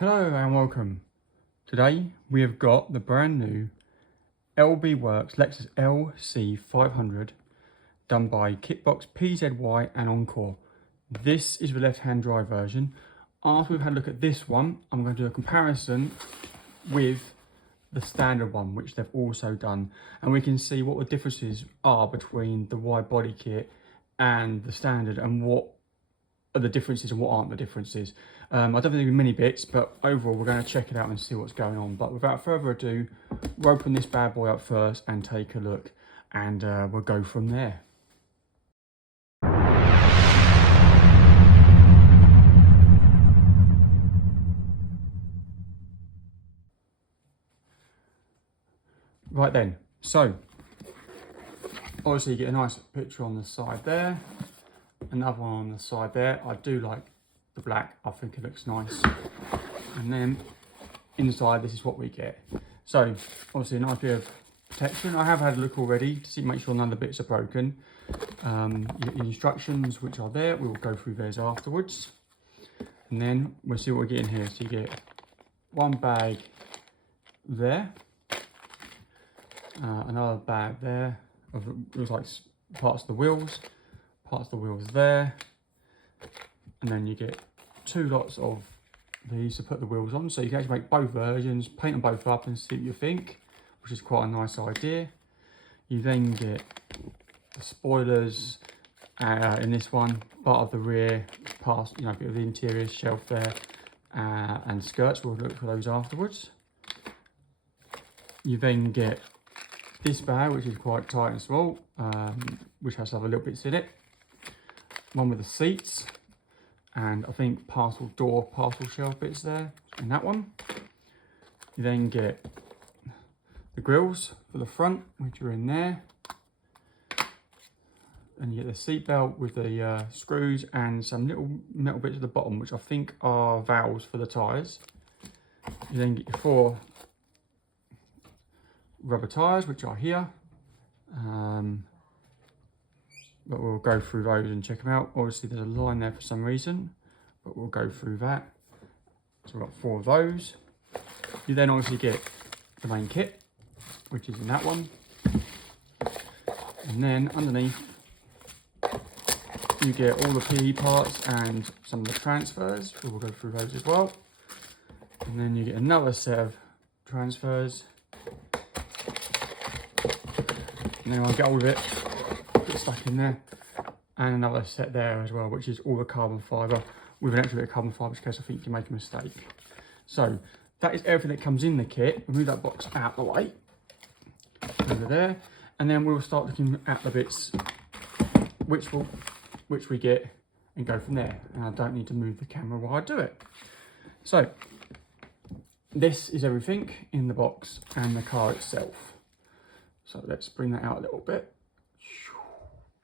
Hello and welcome. Today we have got the brand new LBWK Lexus LC500 done by Kitbox, PZY and Encore. This is the left-hand drive version. After we've had a look at this one, I'm going to do a comparison with the standard one, which they've also done. And we can see what the differences are between the wide body kit and the standard, and what are the differences and what aren't the differences. I don't think there'll be many bits, but overall we're going to check it out and see what's going on. But without further ado, we'll open this bad boy up first and take a look, and we'll go from there. Right then, so obviously you get a nice picture on the side there, another one on the side there. I do like the black, I think it looks nice. And then inside, this is what we get. So obviously a nice bit of protection. I have had a look already to see, make sure none of the bits are broken. You get the instructions which are there. We will go through those afterwards, and then we'll see what we get in here. So you get one bag there, another bag there of, it looks like parts of the wheels there, and then you get two lots of these to put the wheels on, so you can actually make both versions, paint them both up and see what you think, which is quite a nice idea. You then get the spoilers in this one, part of the rear, past, you know, a bit of the interior shelf there, and skirts. We'll look for those afterwards. You then get this bag, which is quite tight and small, which has other little bits in it. One with the seats, and I think parcel door, parcel shelf bits there in that one. You then get the grills for the front, which are in there, and you get the seat belt with the screws and some little metal bits at the bottom, which I think are valves for the tyres. You then get your 4 rubber tyres, which are here, but we'll go through those and check them out. Obviously there's a line there for some reason, but we'll go through that. So we've got 4 of those. You then obviously get the main kit, which is in that one, and then underneath you get all the PE parts and some of the transfers. We'll go through those as well. And then you get another set of transfers, and then I'll get all of it stuck in there, and another set there as well, which is all the carbon fibre with an extra bit of carbon fibre in case I think you make a mistake. So that is everything that comes in the kit. We'll move that box out the way, over there, and then we'll start looking at the bits which we get and go from there. And I don't need to move the camera while I do it. So this is everything in the box and the car itself. So let's bring that out a little bit.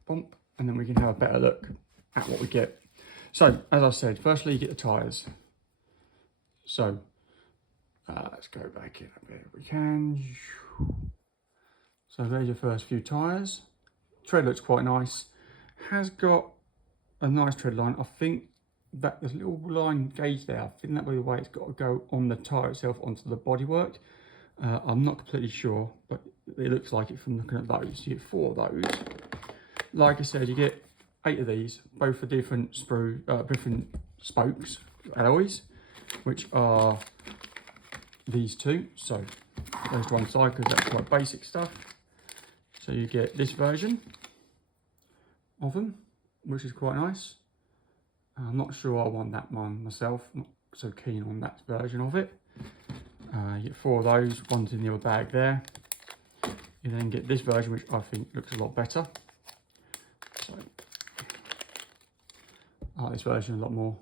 Bump, and then we can have a better look at what we get. So as I said, firstly you get the tyres. So let's go back in a bit if we can. So there's your first few tyres. Tread looks quite nice, has got a nice tread line. I think that there's a little line gauge there. I think that way the way it's got to go on the tyre itself onto the bodywork. I'm not completely sure, but it looks like it from looking at those. You get 4 of those. Like I said, you get 8 of these, both for different different spokes, alloys, which are these 2. So those to one side because that's quite basic stuff. So you get this version of them, which is quite nice. I'm not sure I want that one myself. I'm not so keen on that version of it. You get 4 of those. One's in the other bag there. You then get this version, which I think looks a lot better. So I like this version a lot more.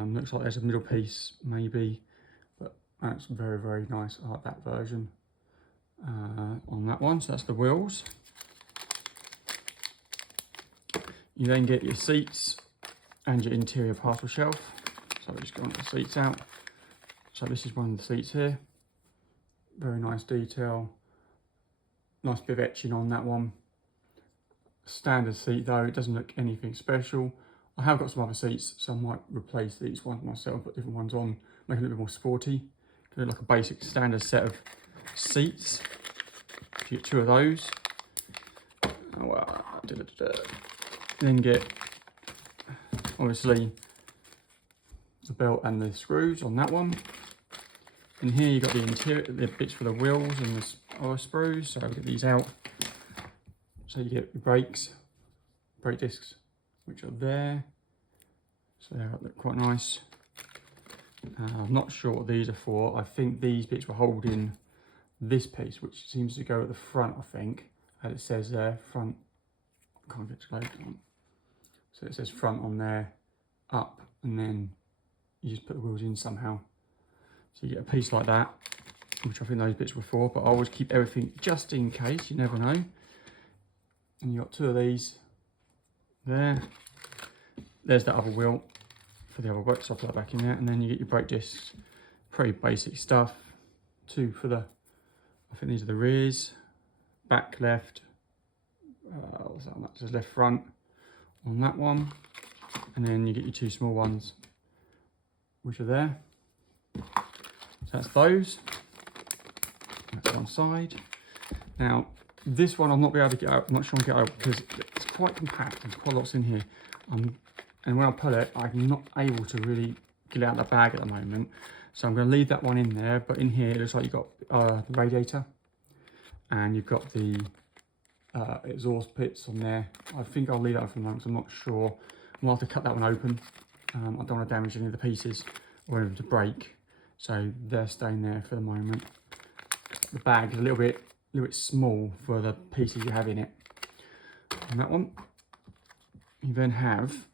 Looks like there's a middle piece maybe, but that's very, very nice. I like that version on that one. So that's the wheels. You then get your seats and your interior parcel shelf. So we just go on the seats out. So this is one of the seats here. Very nice detail. Nice bit of etching on that one. Standard seat though, it doesn't look anything special. I have got some other seats, so I might replace these ones myself, put different ones on, make it a little bit more sporty. Do like a basic standard set of seats. You get 2 of those. Then get, obviously, the belt and the screws on that one. And here you've got the interior, the bits for the wheels and the other screws. So I'll get these out. So you get your brakes, brake discs, which are there. So they look quite nice. I'm not sure what these are for. I think these bits were holding this piece, which seems to go at the front, I think. As it says there, front, I can't get to load on. So it says front on there, up, and then you just put the wheels in somehow. So you get a piece like that, which I think those bits were for, but I always keep everything just in case, you never know. And you got 2 of these there. There's that other wheel for the other brakes, so I'll put that back in there. And then you get your brake discs, pretty basic stuff. 2 for the, I think these are the rears, back left, what's that one? That says left front on that one. And then you get your 2 small ones, which are there. So that's those. That's one side. Now, this one I'm not be able to get out. I'm not sure I'll get out because it's quite compact. There's quite lots in here. And when I pull it, I'm not able to really get it out of the bag at the moment. So I'm going to leave that one in there. But in here, it looks like you've got the radiator. And you've got the exhaust pits on there. I think I'll leave that for the moment because I'm not sure. I'll have to cut that one open. I don't want to damage any of the pieces or them to break. So they're staying there for the moment. The bag is a little bit small for the pieces you have in it. On that one, you then have,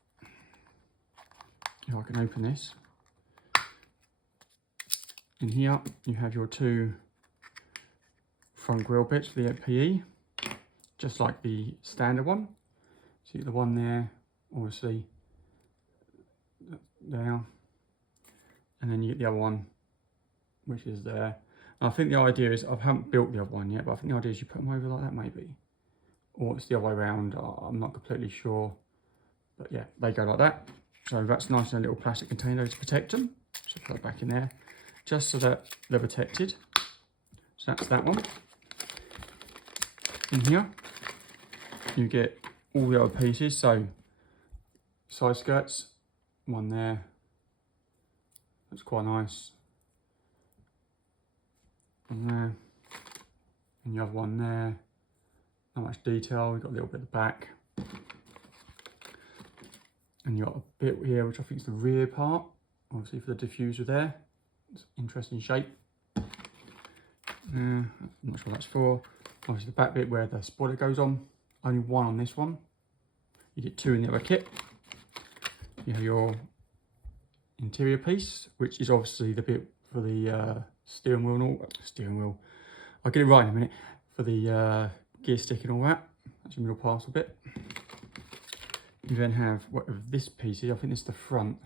if I can open this, in here you have your 2 front grille bits for the PE, just like the standard one. See the one there, obviously, there, and then you get the other one, which is there. And I think the idea is, I haven't built the other one yet, but I think the idea is you put them over like that maybe, or it's the other way around. I'm not completely sure, but yeah, they go like that. So that's nice in a little plastic container to protect them. So put that back in there, just so that they're protected. So that's that one. In here, you get all the other pieces. So side skirts, one there. That's quite nice. One there, and you have one there. Not much detail. We've got a little bit at the back, and you got a bit here, which I think is the rear part. Obviously for the diffuser there. It's interesting shape. I'm not sure what that's for. Obviously the back bit where the spoiler goes on. Only one on this one. You get 2 in the other kit. You have your interior piece, which is obviously the bit for the steering wheel and all. Steering wheel. I'll get it right in a minute. For the gear stick and all that. That's your middle parcel bit. You then have whatever this piece is. I think this is the front.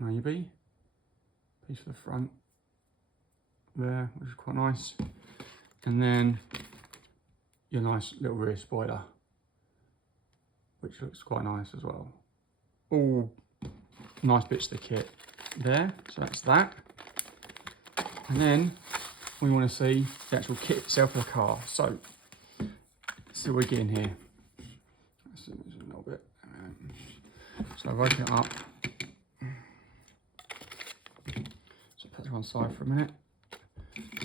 Maybe. Piece for the front. There, which is quite nice. And then your nice little rear spoiler, which looks quite nice as well. All nice bits of the kit there. So that's that. And then we want to see the actual kit itself of the car. So let's see what we get in here. Let's a little bit. So I've opened it up. So put it on side for a minute.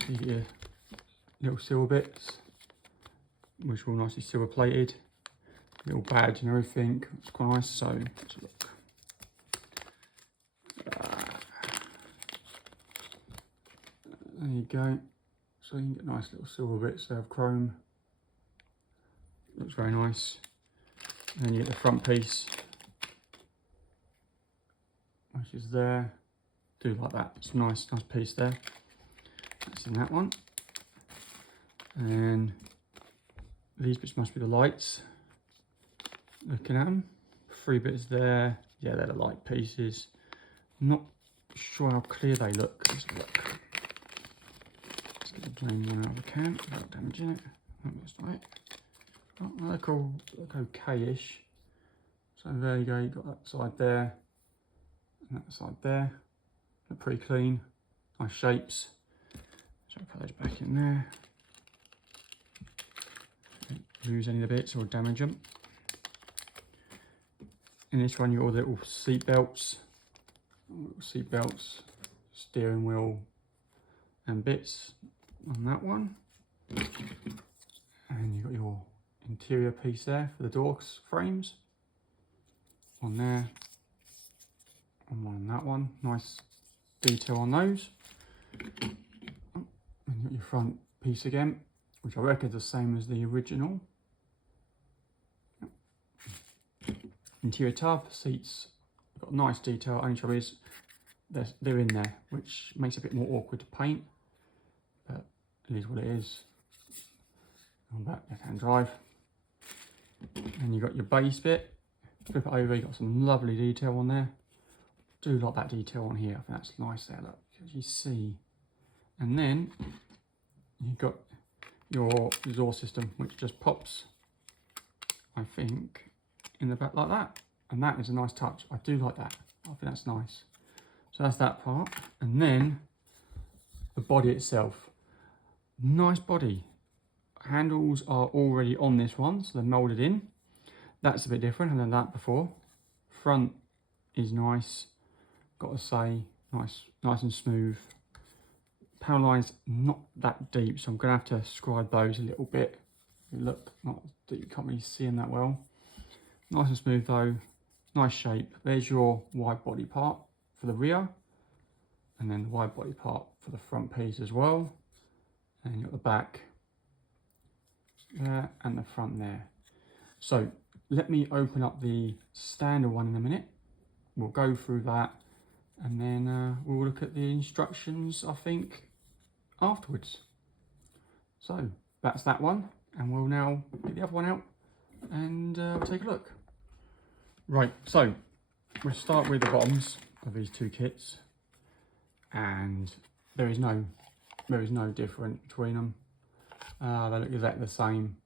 You get your little silver bits, which are all nicely silver plated. Little badge and everything. It's quite nice. So let's look. There you go. So you can get nice little silver bits there of chrome. Looks very nice. And then you get the front piece, which is there. Do like that. It's a nice piece there. That's in that one. And then these bits must be the lights. Looking at them. 3 bits there. Yeah, they're the light pieces. I'm not sure how clear they look. Let's look. Let's get the plain one out of the can without damaging it. Oh, that's right. Oh, they look okay-ish. So there you go, you've got that side there and that side there. Look pretty clean, nice shapes. So I'll put those back in there. Don't lose any of the bits or damage them. In this one, you've got all the little seat belts, steering wheel and bits on that one. And you've got your interior piece there for the door frames. One there, and one on that one. Nice detail on those. And you've got your front piece again, which I reckon is the same as the original. Interior tub, seats, got nice detail. Only trouble is they're in there, which makes it a bit more awkward to paint, but it is what it is. On back, left-hand drive. And you've got your base bit. Flip it over, you've got some lovely detail on there. Do like that detail on here, I think that's nice there, look, as you see. And then you've got your exhaust system, which just pops, I think, in the back like that. And that is a nice touch. I do like that. I think that's nice. So that's that part. And then the body itself. Nice body. Handles are already on this one, so they're molded in. That's a bit different than that before. Front is nice, got to say, nice and smooth. Panel lines not that deep, so I'm gonna have to scribe those a little bit. Look, not that you can't really see them that well. Nice and smooth though, nice shape. There's your wide body part for the rear, and then the wide body part for the front piece as well. And you've got the back there and the front there. So let me open up the standard one in a minute. We'll go through that and then we'll look at the instructions, I think, afterwards. So that's that one, and we'll now get the other one out and we'll take a look. Right, so we'll start with the bottoms of these two kits, and there is no difference between them. They look exactly the same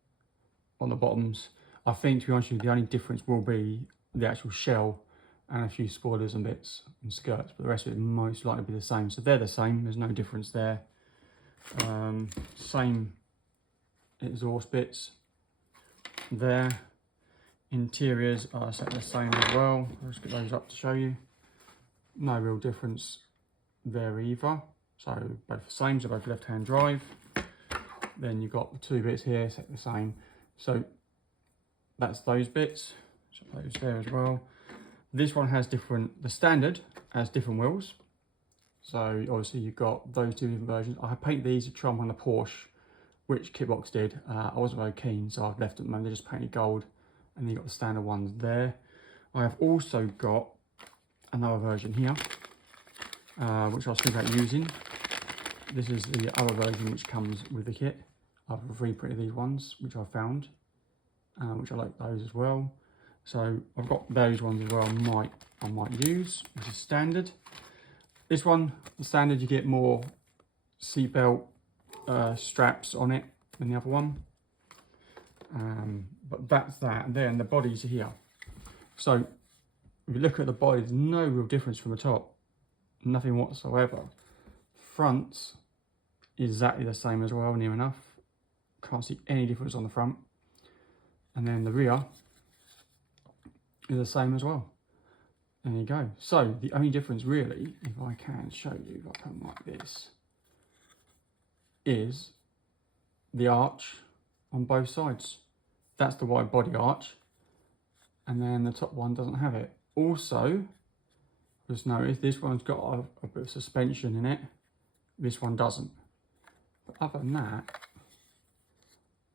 on the bottoms. I think, to be honest with you, the only difference will be the actual shell and a few spoilers and bits and skirts, but the rest of it most likely be the same. So they're the same, there's no difference there. Same exhaust bits there. Interiors are set the same as well. I'll just get those up to show you. No real difference there either. So both the same, so both left-hand drive. Then you've got the two bits here set the same. So that's those bits. So those there as well. This one has different, the standard has different wheels. So obviously you've got those two different versions. I painted these to try and run the Porsche, which Kitbox did. I wasn't very keen, so I've left them and they just painted gold. And then you've got the standard ones there. I have also got another version here, which I was thinking about using. This is the other version which comes with the kit. I've reprinted these ones, which I found, which I like those as well. So I've got those ones as well. I might use, which is standard. This one, the standard, you get more seatbelt straps on it than the other one. But that's that. And then the bodies are here. So if you look at the body, there's no real difference from the top. Nothing whatsoever. Fronts exactly the same as well, near enough. Can't see any difference on the front. And then the rear is the same as well. There you go. So the only difference really, if I can show you, if I come like this, is the arch on both sides. That's the wide body arch, and then the top one doesn't have it. Also, just notice this one's got a bit of suspension in it. This one doesn't. But other than that,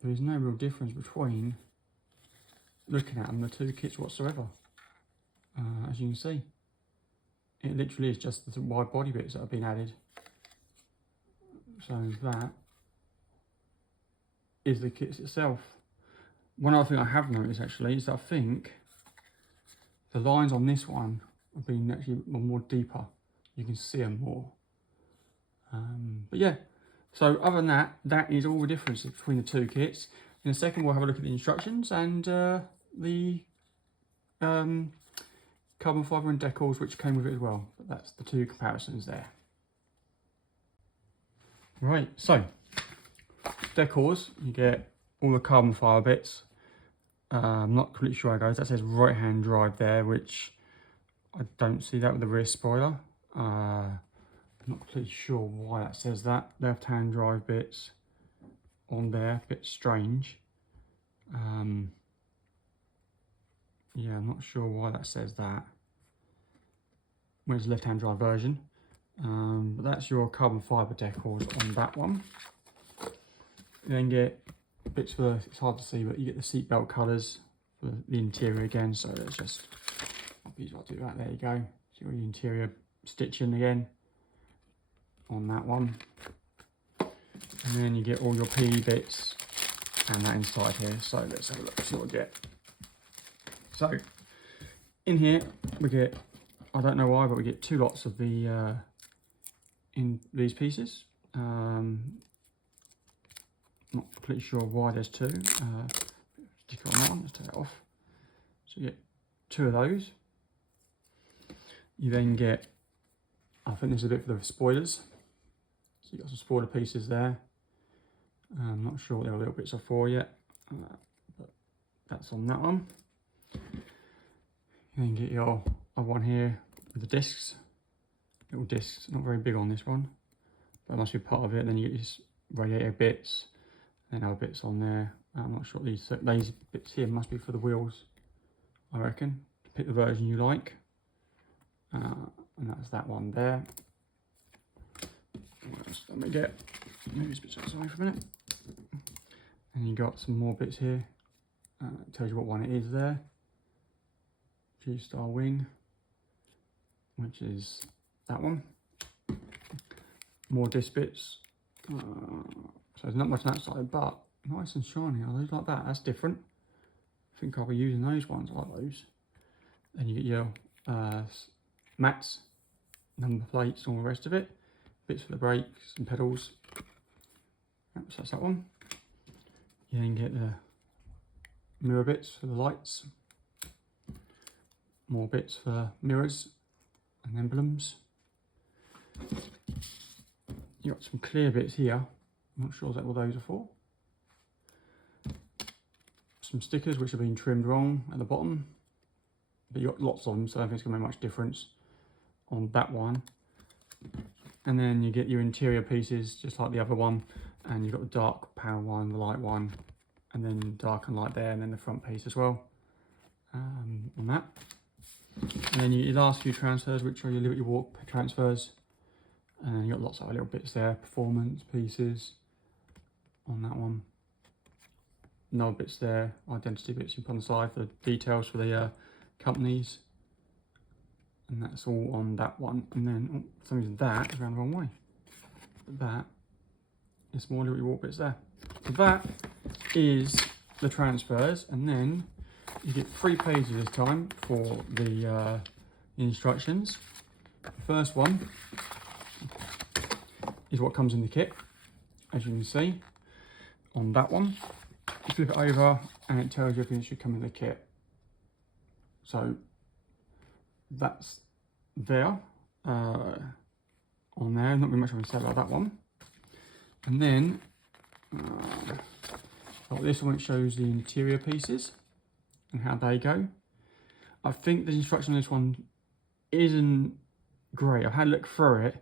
there is no real difference between looking at them, the two kits whatsoever. As you can see, it literally is just the wide body bits that have been added. So that is the kit itself. One other thing I have noticed actually is that I think the lines on this one have been actually more deeper. You can see them more. But yeah, so other than that, that is all the difference between the two kits. In a second, we'll have a look at the instructions and the carbon fibre and decals, which came with it as well. But that's the two comparisons there. Right, so decals, you get all the carbon fibre bits. I'm not completely sure how it goes. That says right hand drive there, which I don't see that with the rear spoiler. I'm not completely sure why that says that. Left hand drive bits on there, a bit strange. Yeah, I'm not sure why that says that. Where's the left hand drive version? But that's your carbon fibre decals on that one. You then get bits for the, it's hard to see, but you get the seatbelt colours for the interior again. So let's just, I'll do that. There you go. So your interior stitching again on that one. And then you get all your PE bits and that inside here. So let's have a look, see what we get. So in here we get, I don't know why, but we get two lots of the in these pieces. Not completely sure why there's two. Sticker on that one, let's take it off. So you get two of those. You then get, I think this is a bit for the spoilers. So you've got some spoiler pieces there. I'm not sure what the little bits are for yet, but that's on that one. You then get your other one here with the discs. Little discs, not very big on this one, but it must be part of it. Then you get these radiator bits, and other bits on there. I'm not sure what these bits here must be for the wheels, I reckon. Pick the version you like. And that's that one there. What else? Let me get, move this bit outside for a minute. And you got some more bits here. It tells you what one it is there. G-Star wing, which is that one. More disc bits. So there's not much on that side, but nice and shiny. Are those like that? That's different. I think I'll be using those ones. I like those. Then you get your mats, number plates, and all the rest of it. Bits for the brakes and pedals. So that's that one. You then get the mirror bits for the lights. More bits for mirrors and emblems. You got some clear bits here. I'm not sure what those are for. Some stickers which have been trimmed wrong at the bottom, but you got lots of them, so I don't think it's going to make much difference on that one. And then you get your interior pieces, just like the other one, and you've got the dark power one, the light one, and then dark and light there, and then the front piece as well on that. And then your last few transfers, which are your Liberty Walk transfers, and you got lots of other little bits there, performance pieces on that one. No bits there, identity bits you put on the side for the details for the companies. And that's all on that one. And then, for some reason, that is around the wrong way. But that is more Liberty Walk bits there. So that is the transfers. And then you get 3 pages this time for the instructions. The first one is what comes in the kit, as you can see on that one. You flip it over and it tells you everything that should come in the kit. So that's there on there. Not really much I can say about that one. And then this one shows the interior pieces and how they go. I think the instruction on this one isn't great. I've had a look through it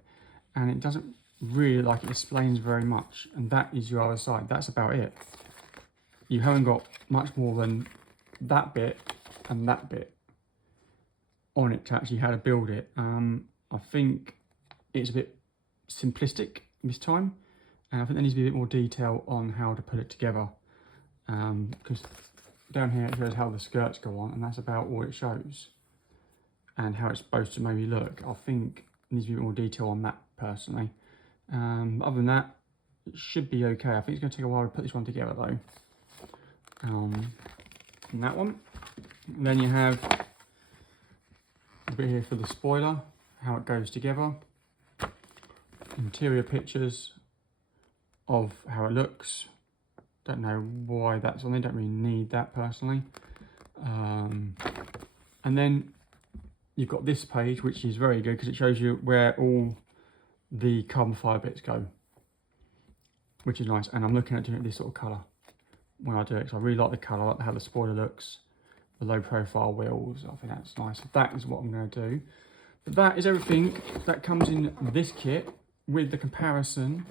and it doesn't really like it explains very much, and that is your other side. That's about it. You haven't got much more than that bit and that bit on it to actually how to build it. I think it's a bit simplistic this time, and I think there needs to be a bit more detail on how to put it together, because down here it shows how the skirts go on, and that's about all it shows, and how it's supposed to maybe look. I think there needs to be a bit more detail on that personally. Other than that, it should be okay. I think it's going to take a while to put this one together though. And that one. And then you have a bit here for the spoiler, how it goes together. Interior pictures of how it looks. Don't know why that's on there, don't really need that personally. And then you've got this page, which is very good because it shows you where all the carbon fibre bits go, which is nice. And I'm looking at doing it this sort of colour when I do it, because I really like the colour, I like how the spoiler looks, the low profile wheels. I think that's nice. So that is what I'm going to do. But that is everything that comes in this kit with the comparison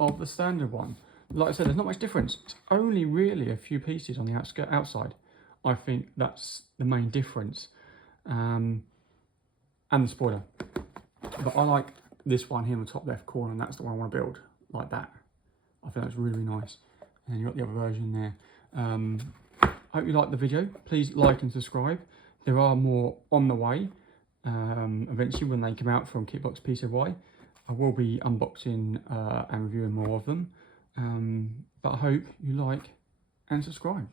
of the standard one. Like I said, there's not much difference. It's only really a few pieces on the outside. I think that's the main difference. And the spoiler. But I like this one here in the top left corner, and that's the one I want to build, like that. I think that's really, really nice. And you've got the other version there. I hope you liked the video. Please like and subscribe. There are more on the way. Eventually, when they come out from Kitbox PCY, I will be unboxing and reviewing more of them. But I hope you like and subscribe.